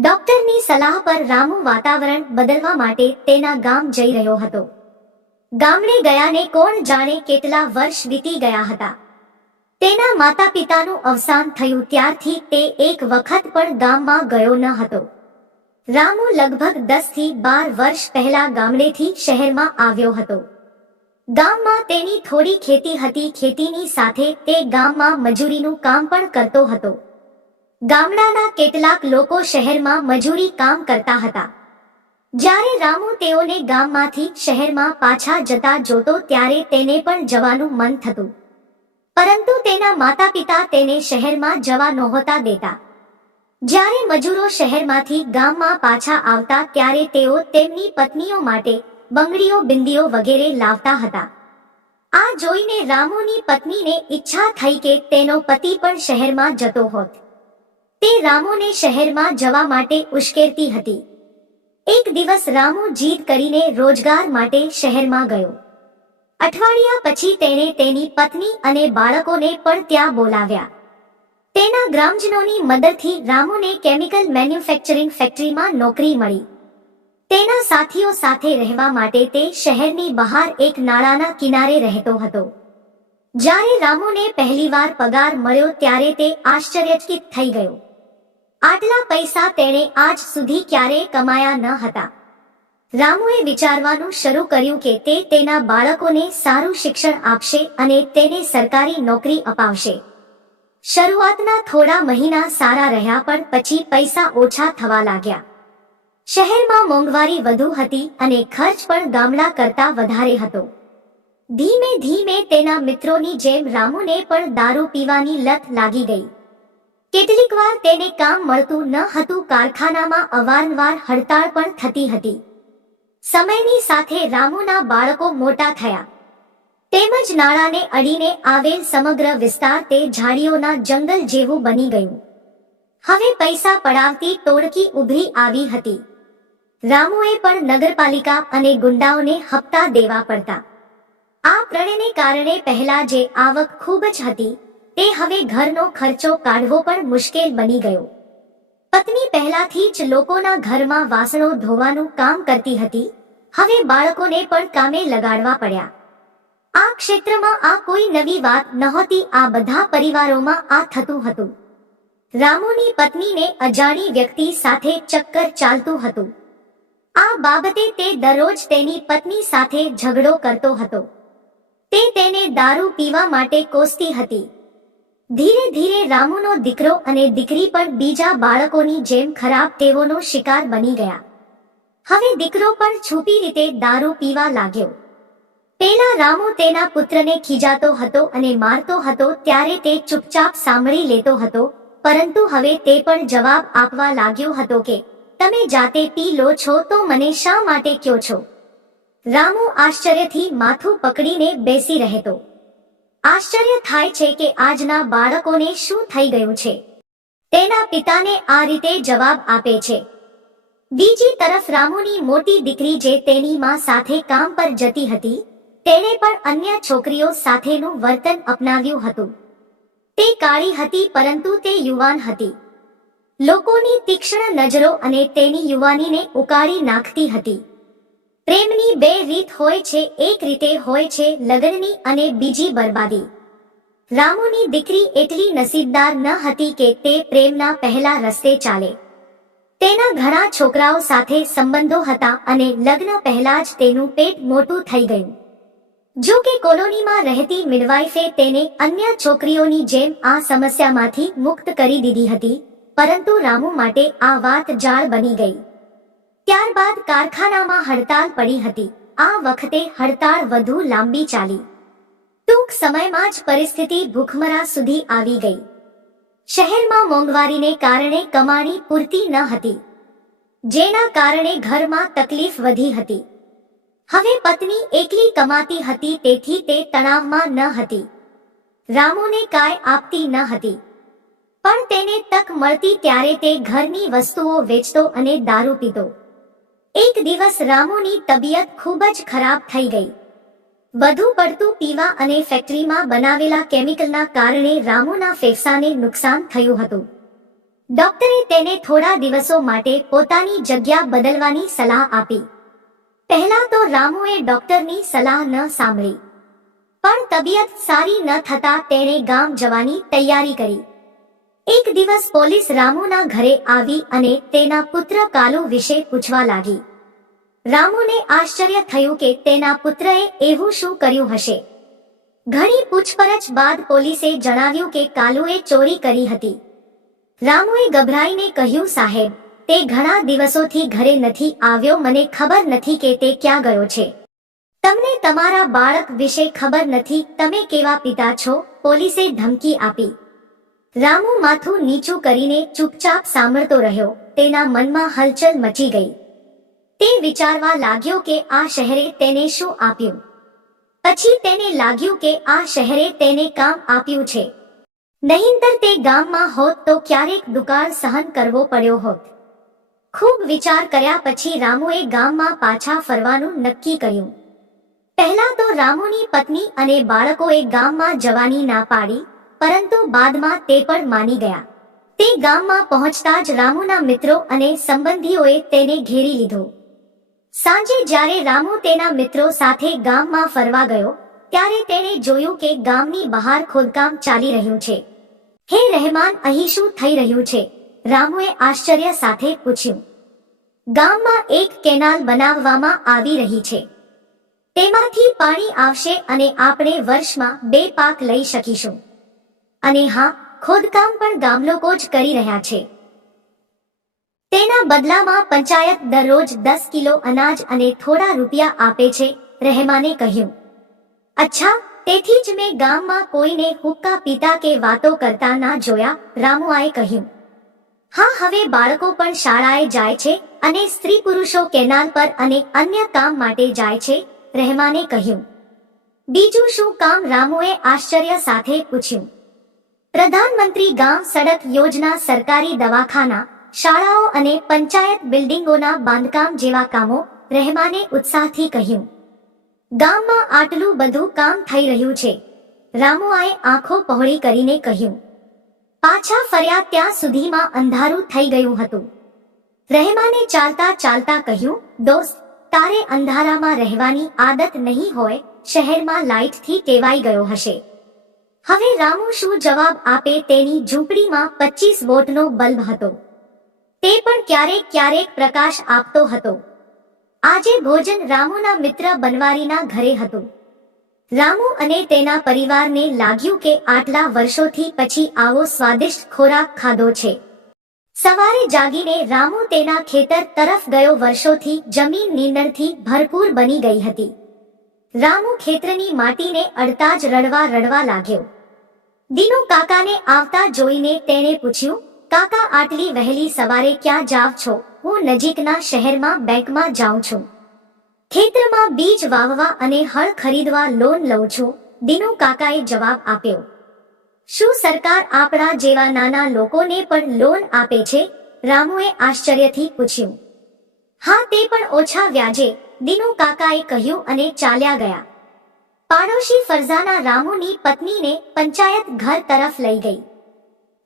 ડોક્ટરની સલાહ પર રામુ વાતાવરણ બદલવા માટે તેના ગામ જઈ રહ્યો હતો. ગામડે ગયાને કોણ જાણે કેટલા વર્ષ વીતી ગયા હતા. તેના માતા પિતાનું અવસાન થયું ત્યારથી તે એક વખત પણ ગામમાં ગયો ન હતો. રામુ લગભગ દસથી બાર વર્ષ પહેલા ગામડેથી શહેરમાં આવ્યો હતો. ગામમાં તેની થોડી ખેતી હતી, ખેતીની સાથે તે ગામમાં મજૂરીનું કામ પણ કરતો હતો. ગામડાના કેટલાક લોકો શહેરમાં મજૂરી કામ કરતા હતા. જ્યારે રામુ તેઓને ગામમાંથી શહેરમાં પાછા જતા જોતો ત્યારે તેને પણ જવાનું મન થતું. પરંતુ તેના માતા પિતા તેને શહેરમાં જવા નહોતા દેતા. જ્યારે મજૂરો શહેરમાંથી ગામમાં પાછા આવતા ત્યારે તેઓ તેમની પત્નીઓ માટે બંગડીઓ, બિંદીઓ વગેરે લાવતા હતા. આ જોઈને રામુની પત્નીને ઈચ્છા થઈ કે તેનો પતિ પણ શહેરમાં જતો હોત. તે રામુને શહેરમાં જવા માટે ઉશ્કેરતી હતી. એક દિવસ રામુ જીદ કરીને રોજગાર માટે શહેરમાં ગયો. અઠવાડિયા પછી તેણે તેની પત્ની અને બાળકોને પણ ત્યાં બોલાવ્યા. તેના ગ્રામજનોની મદદથી રામુને કેમિકલ મેન્યુફેક્ચરિંગ ફેક્ટરીમાં નોકરી મળી. તેના સાથીઓ સાથે રહેવા માટે તે શહેરની બહાર એક નાળાના કિનારે રહેતો હતો. જ્યારે રામુને પહેલીવાર પગાર મળ્યો ત્યારે તે આશ્ચર્યચકિત થઈ ગયો. આટલા પૈસા તેણે આજ સુધી ક્યારેય કમાયા ન હતા. રામુએ વિચારવાનું શરૂ કર્યું કે તે તેના બાળકોને સારું શિક્ષણ આપશે અને તેને સરકારી નોકરી અપાવશે. શરૂઆતના થોડા મહિના સારા રહ્યા પણ પછી પૈસા ઓછા થવા લાગ્યા. શહેરમાં મોંઘવારી વધુ હતી અને ખર્ચ પણ ગામડા કરતા વધારે હતો. ધીમે ધીમે તેના મિત્રોની જેમ રામુને પણ દારૂ પીવાની લત લાગી ગઈ. કેટલીક વાર તેને કામ મળતું ન હતું, કારખાનામાં અવારનવાર હડતાળ પણ થતી હતી. સમયની સાથે રામુના બાળકો મોટા થયા. તેમજ નાળાને અડીને આવેલ સમગ્ર વિસ્તાર તે ઝાડીઓના જંગલ જેવું બની ગયું. હવે પૈસા પડાવતી ટોળકી ઉભરી આવી હતી. રામુએ પણ નગરપાલિકા અને ગુંડાઓને હપ્તા દેવા પડતા. આ પ્રણયને કારણે પહેલા જે આવક ખૂબ જ હતી તે હવે ઘરનો ખર્ચો કાઢવો પણ મુશ્કેલ બની ગયો. પત્ની પહેલાથી જ લોકોના ઘરમાં વાસણો ધોવાનું કામ કરતી હતી. હવે બાળકોને પણ કામે લગાડવા પડ્યા. આ ક્ષેત્રમાં આ કોઈ નવી વાત નહોતી, આ બધા પરિવારોમાં આ થતું હતું. રામુની પત્નીને અજાણી વ્યક્તિ સાથે ચક્કર ચાલતું હતું. આ બાબતે તે દરરોજ તેની પત્ની સાથે ઝઘડો કરતો હતો. તે તેને દારૂ પીવા માટે કોસતી હતી. ધીરે ધીરે રામુનો દીકરો અને દીકરી પણ બીજા બાળકોની જેમ ખરાબ તેઓનો શિકાર બની ગયા. હવે દીકરો પણ છુપી રીતે દારૂ પીવા લાગ્યો. પેલા રામુ તેના પુત્રને ખીજાતો હતો અને મારતો હતો ત્યારે તે ચૂપચાપ સાંભળી લેતો હતો, પરંતુ હવે તે પણ જવાબ આપવા લાગ્યો હતો કે, તમે જાતે પી લો છો તો મને શા માટે કયો છો? રામુ આશ્ચર્યથી માથું પકડીને બેસી રહેતો. આશ્ચર્ય થાય છે કે આજના બાળકોને શું થઈ ગયું છે. તેના પિતાને આ રીતે જવાબ આપે છે. બીજી તરફ રામુની મોટી દીકરી જે તેની માં સાથે કામ પર જતી હતી, તેણે પણ અન્ય છોકરીઓ સાથેનું વર્તન અપનાવ્યું હતું. તે કાળી હતી પરંતુ તે યુવાન હતી. લોકોની તીક્ષ્ણ નજરો અને તેની યુવાનીને ઉકાળી નાખતી હતી. પ્રેમની બે રીત હોય છે, એક રીતે હોય છે, લગ્નની અને બીજી બરબાદી. રામુની દીકરી એટલી નસીબદાર ન હતી કે તે પ્રેમના પહેલા રસ્તે ચાલે. તેના ઘણા છોકરાઓ સાથે સંબંધો હતા અને લગ્ન પહેલા જ તેનું પેટ મોટું થઈ ગયું. જો કે કોલોનીમાં રહેતી મિડવાઇફે તેને અન્ય છોકરીઓની જેમ આ સમસ્યામાંથી મુક્ત કરી દીધી હતી, પરંતુ રામુ માટે આ વાત જાળ બની ગઈ. ત્યારબાદ કારખાનામાં હડતાલ પડી હતી. આ વખતે હડતાળ વધુ લાંબી ચાલી. ટૂંક સમયમાં જ પરિસ્થિતિ ભૂખમરા સુધી આવી ગઈ. શહેરમાં મોંઘવારીને કારણે કમાણી પૂરતી ન હતી. જેના કારણે ઘરમાં તકલીફ વધી હતી. હવે પત્ની એકલી કમાતી હતી તેથી તે તણાવમાં ન હતી. રામુને કાંઈ આપતી ન હતી. પણ તેને તક મળતી ત્યારે તે ઘરની વસ્તુઓ વેચતો અને દારૂ પીતો. એક દિવસ રામુની તબિયત ખૂબ જ ખરાબ થઈ ગઈ. વધુ પડતું પીવા અને ફેક્ટરીમાં બનાવેલા કેમિકલના કારણે રામુના ફેફસાને નુકસાન થયું હતું. ડોક્ટરે તેને થોડા દિવસો માટે પોતાની જગ્યા બદલવાની સલાહ આપી. પહેલા તો રામુએ ડોક્ટરની સલાહ ન સાંભળી. પણ તબિયત સારી ન થતા તેણે ગામ જવાની તૈયારી કરી. એક દિવસ પોલીસ રામુના ઘરે આવી અને તેના પુત્ર કાલુ વિશે પૂછવા લાગી. રામુને આશ્ચર્ય થયું કે તેના પુત્રએ એવું શું કર્યું હશે? ઘણી પૂછપરછ બાદ પોલીસે જણાવ્યું કે કાલુએ ચોરી કરી હતી. રામુએ ગભરાઈને કહ્યું, સાહેબ, તે ઘણા દિવસોથી ઘરે નથી આવ્યો, મને ખબર નથી કે તે ક્યાં ગયો છે. તમને તમારા બાળક વિશે ખબર નથી, તમે કેવા પિતા છો? પોલીસે ધમકી આપી. રામુ માથું નીચું કરીને ચૂપચાપ સાંભળતો રહ્યો. તેના મનમાં હલચલ મચી ગઈ. તે વિચારવા લાગ્યો કે આ શહેરે તેને શું આપ્યું? પછી તેને લાગ્યું કે આ શહેરે તેને કામ આપ્યું છે. નહીંતર તે ગામમાં હોત તો ક્યારેક દુકાળ સહન કરવો પડ્યો હોત. ખૂબ વિચાર કર્યા પછી રામુએ ગામમાં પાછા ફરવાનું નક્કી કર્યું. પહેલા તો રામુની પત્ની અને બાળકોએ ગામમાં જવાની ના પાડી. પરંતુ બાદમાં તે પણ માની ગયા. તે ગામમાં પહોંચતા જ રામુના મિત્રો અને સંબંધીઓએ તેને ઘેરી લીધો. સાંજે જ્યારે રામુ તેના મિત્રો સાથે ગામમાં ફરવા ગયો, ત્યારે તેણે જોયું કે ગામની બહાર ખોદકામ ચાલી રહ્યું છે. હે રહેમાન, અહીં શું થઈ રહ્યું છે? રામુએ આશ્ચર્ય સાથે પૂછ્યું. ગામમાં એક કેનાલ બનાવવામાં આવી રહી છે. તેમાંથી પાણી આવશે અને આપણે વર્ષમાં બે પાક લઈ શકીશું. અને હા, ખોદકામ પણ ગામ લોકો જ કરી રહ્યા છે. તેના બદલામાં પંચાયત દરરોજ દસ કિલો અનાજ અને થોડા રૂપિયા આપે છે, રહેમાને કહ્યું. અચ્છા, તેથી જ મેં ગામમાં કોઈને હુક્કા પીતા કે વાતો કરતા ના જોયા, રામુઆએ કહ્યું. હા, હવે બાળકો પણ શાળાએ જાય છે અને સ્ત્રી પુરુષો કેનાલ પર અને અન્ય કામ માટે જાય છે, રહેમાને કહ્યું. બીજું શું કામ રામુએ આશ્ચર્ય સાથે પૂછ્યું. પ્રધાનમંત્રી ગામ સડક યોજના સરકારી દવાખાના, શાળાઓ અને પંચાયત બિલ્ડિંગોના બાંધકામ જેવા કામો રહેમાને ઉત્સાહથી કહ્યું. ગામમાં આટલું બધું કામ થઈ રહ્યું છે. રામુઆએ આંખો પહોળી કરીને કહ્યું. પાછા ફર્યા ત્યાં સુધીમાં અંધારું થઈ ગયું હતું. રહેમાને ચાલતા ચાલતા કહ્યું, દોસ્ત, તારે અંધારામાં રહેવાની આદત નહીં હોય, શહેરમાં લાઇટથી ટેવાઈ ગયો હશે. હવે રામુ શું જવાબ આપે તેની ઝૂંપડીમાં પચીસ વોટનો બલ્બ હતો. તે પણ ક્યારેક ક્યારેક પ્રકાશ આપતો હતો. આજે ભોજન રામુના મિત્ર બનવારીના ઘરે હતું. રામુ અને તેના પરિવારને લાગ્યું કે આટલા વર્ષોથી પછી આવો સ્વાદિષ્ટ ખોરાક ખાધો છે. સવારે જાગીને રામુ તેના ખેતર તરફ ગયો વર્ષોથી જમીન નીંદણથી ભરપૂર બની ગઈ હતી. રામુ ખેતરની માટીને અડતા જ રડવા રડવા લાગ્યો. દીનુ કાકાને આવતા જોઈને તેણે પૂછ્યું, કાકા આટલી વહેલી સવારે ક્યાં જાવ છો? હું નજીકના શહેરમાં બેંકમાં જાઉં છું. ખેતરમાં બીજ વાવવા અને હળ ખરીદવા લોન લઉં છું. દીનુ કાકાએ જવાબ આપ્યો, શું સરકાર આપણા જેવા નાના લોકોને પણ લોન આપે છે? રામુએ આશ્ચર્યથી પૂછ્યું, હા, તે પણ ઓછા વ્યાજે. દીનુ કાકાએ કહ્યું અને ચાલ્યા ગયા. પાડોશી ફરઝાના રામુની પત્નીને પંચાયત ઘર તરફ લઈ ગઈ.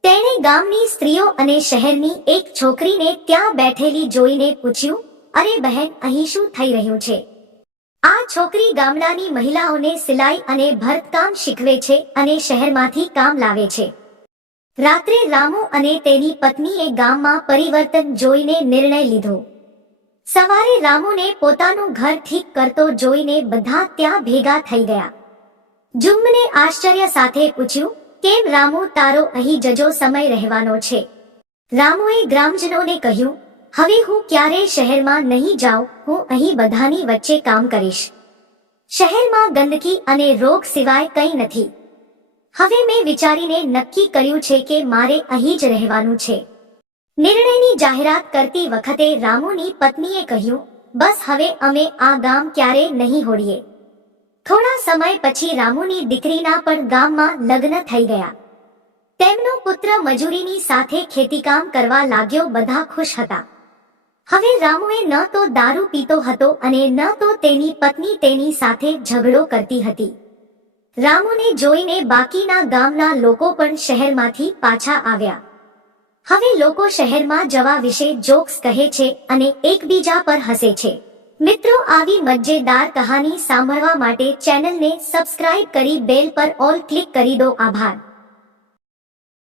તેણે ગામની સ્ત્રીઓ અને શહેરની એક છોકરીને ત્યાં બેઠેલી જોઈને પૂછ્યું, અરે બહેન, અહીં શું થઈ રહ્યું છે? આ છોકરી ગામડાની મહિલાઓને સિલાઈ અને ભરતકામ શીખવે છે અને શહેરમાંથી કામ લાવે છે. રાત્રે રામુ અને તેની પત્નીએ ગામમાં પરિવર્તન જોઈને નિર્ણય લીધો. સવારે રામુને પોતાનું ઘર ઠીક કરતો જોઈને બધા ત્યાં ભેગા થઈ ગયા. જુમ્મને આશ્ચર્ય સાથે પૂછ્યું, કેમ રામુ, તારો અહીં જજો સમય રહેવાનો છે? રામુએ ગ્રામજનોને કહ્યું, હવે હું ક્યારેય શહેરમાં નહીં જાઉં, હું અહીં બધાની વચ્ચે કામ કરીશ. શહેરમાં ગંદકી અને રોગ સિવાય કંઈ નથી. હવે મેં વિચારીને નક્કી કર્યું છે કે મારે અહીં જ રહેવાનું છે. નિર્ણયની જાહેરાત કરતી વખતે રામુની પત્નીએ કહ્યું, બસ હવે અમે આ ગામ ક્યારે નહીં હોડીએ. થોડા સમય પછી રામુની દીકરીના પણ ગામમાં લગ્ન થઈ ગયા. તેમનો પુત્ર મજૂરીની સાથે ખેતીકામ કરવા લાગ્યો, બધા ખુશ હતા. હવે રામુએ ન તો દારૂ પીતો હતો અને ન તો તેની પત્ની તેની સાથે ઝઘડો કરતી હતી. રામુને જોઈને બાકીના ગામના લોકો પણ શહેરમાંથી પાછા આવ્યા. હવે લોકો શહેરમાં જવા વિશે જોક્સ કહે છે અને એકબીજા પર હસે છે. મિત્રો, આવી મજેદાર કહાની સાંભળવા માટે ચેનલને સબસ્ક્રાઇબ કરી બેલ પર ઓલ ક્લિક કરી દો. આભાર.